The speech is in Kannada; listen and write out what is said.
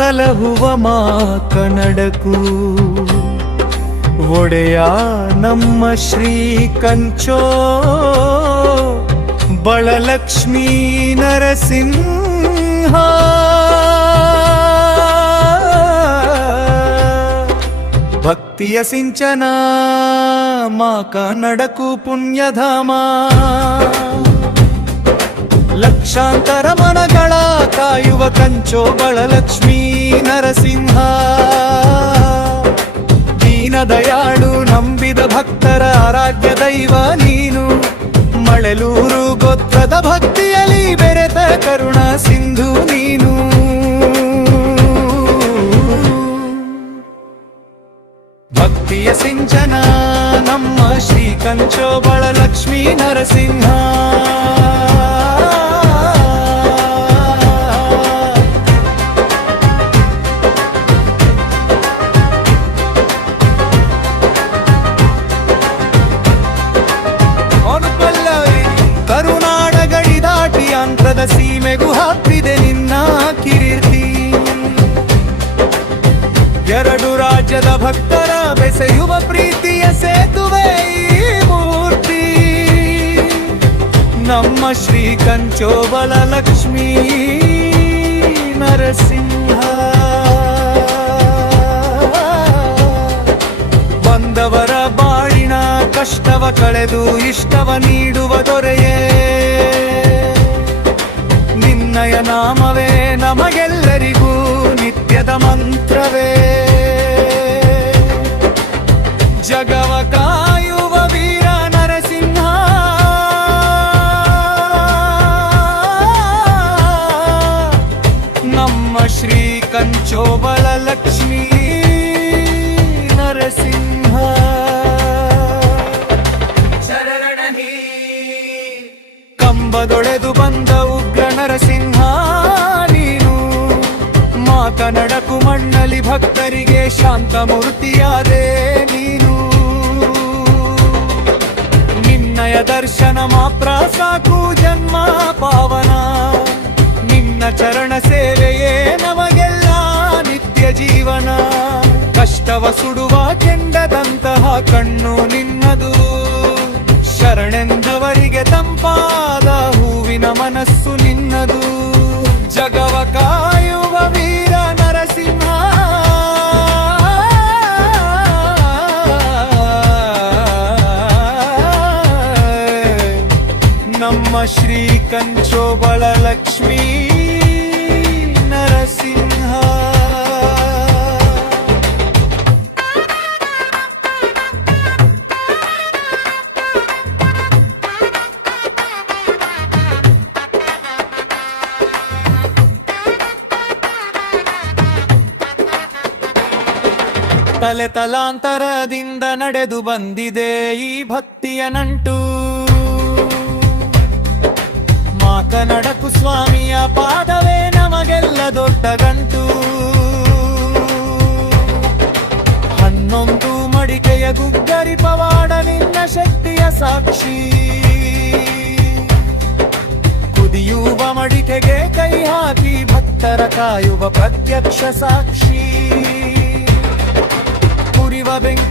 ಸಲಹುವ ಮಾ ಕನ್ನಡಕು ಒಡೆಯ ನಮ್ಮ ಶ್ರೀ ಕಂಚೋ ಬಳಲಕ್ಷ್ಮೀ ನರಸಿಂಹ ಭಕ್ತಿಯ ಸಿಂಚನ ಮಾ ಕನ್ನಡಕು ಪುಣ್ಯಧಾಮ ಲಕ್ಷಾಂತರ ಮನಗಳ ಕಾಯುವ ಕಂಚೋ ಬಳಲಕ್ಷ್ಮೀ ನರಸಿಂಹ ದೀನ ದಯಾಳು ನಂಬಿದ ಭಕ್ತರ ಆರಾಧ್ಯ ದೈವ ನೀನು ಮಳೆಲೂರು ಗೋತ್ರದ ಭಕ್ತಿಯಲ್ಲಿ ಬೆರೆತ ಕರುಣ ಸಿಂಧು ನೀನು ಭಕ್ತಿಯ ಸಿಂಚನ ನಮ್ಮ ಶ್ರೀ ಕಂಚೋ ಬಳಲಕ್ಷ್ಮೀ ನರಸಿಂಹ ಸೀಮೆಗೂ ಹಾಕಿದೆ ನಿನ್ನ ಕೀರ್ತಿ ಎರಡು ರಾಜ್ಯದ ಭಕ್ತರ ಬೆಸೆಯುವ ಪ್ರೀತಿಯ ಸೇತುವೆ ಈ ಮೂರ್ತಿ ನಮ್ಮ ಶ್ರೀ ಕಂಚೋ ಬಳಲಕ್ಷ್ಮೀ ನರಸಿಂಹ ಬಂದವರ ಬಾಳಿನ ಕಷ್ಟವ ಕಳೆದು ಇಷ್ಟವ ನೀಡುವ ದೊರೆಯೇ ನಿನ್ನಯ ನಾಮವೇ ನಮಗೆಲ್ಲರಿಗೂ ನಿತ್ಯದ ಮಂತ್ರವೇ ಜಗವ ಕಾಯುವ ವೀರ ನರಸಿಂಹ ನಮ್ಮ ಶ್ರೀ ಕಂಚೋ ಬಳಲಕ್ಷ್ಮೀ ನರಸಿಂಹ ಕಂಬದೊಳೆದು ಬಂದ ಉಗ್ರ ನರಸಿಂಹ ನೀನು ಮಾ ಕನ್ನಡಕು ಮಣ್ಣಲಿ ಭಕ್ತರಿಗೆ ಶಾಂತ ಮೂರ್ತಿಯಾದೆ ನೀನು ನಿನ್ನಯ ದರ್ಶನ ಮಾತ್ರ ಸಾಕು ಜನ್ಮ ಪಾವನ ನಿನ್ನ ಚರಣ ಸೇವೆಯೇ ನಮಗೆಲ್ಲ ನಿತ್ಯ ಜೀವನ ಕಷ್ಟವ ಸುಡುವ ಕೆಂಡದಂತಹ ಕಣ್ಣು ನಿನ್ನದು ಶರಣೆಂದವರಿಗೆ ತಂಪಾದ ಹೂವಿನ ಮನಸ್ಸು ನಿನ್ನದು ಜಗವ ಕಾಯುವ ವೀರ ನರಸಿಂಹ ನಮ್ಮ ಶ್ರೀ ಕಂಚೋ ಬಳಲಕ್ಷ್ಮೀ ನರಸಿಂಹ ತಲೆ ತಲಾಂತರದಿಂದ ನಡೆದು ಬಂದಿದೆ ಈ ಭಕ್ತಿಯ ನಂಟು ಮಾ ಕನ್ನಡಕು ಸ್ವಾಮಿಯ ಪಾದವೇ ನಮಗೆಲ್ಲ ದೊಡ್ಡ ಗಂಟು 11 ಮಡಿಕೆಯ ಗುಗ್ಗರಿ ಪವಾಡ ನಿನ್ನ ಶಕ್ತಿಯ ಸಾಕ್ಷಿ ಕುದಿಯುವ ಮಡಿಕೆಗೆ ಕೈ ಹಾಕಿ ಭಕ್ತರ ಕಾಯುವ ಪ್ರತ್ಯಕ್ಷ ಸಾಕ್ಷಿ ಬೆಂಕಿ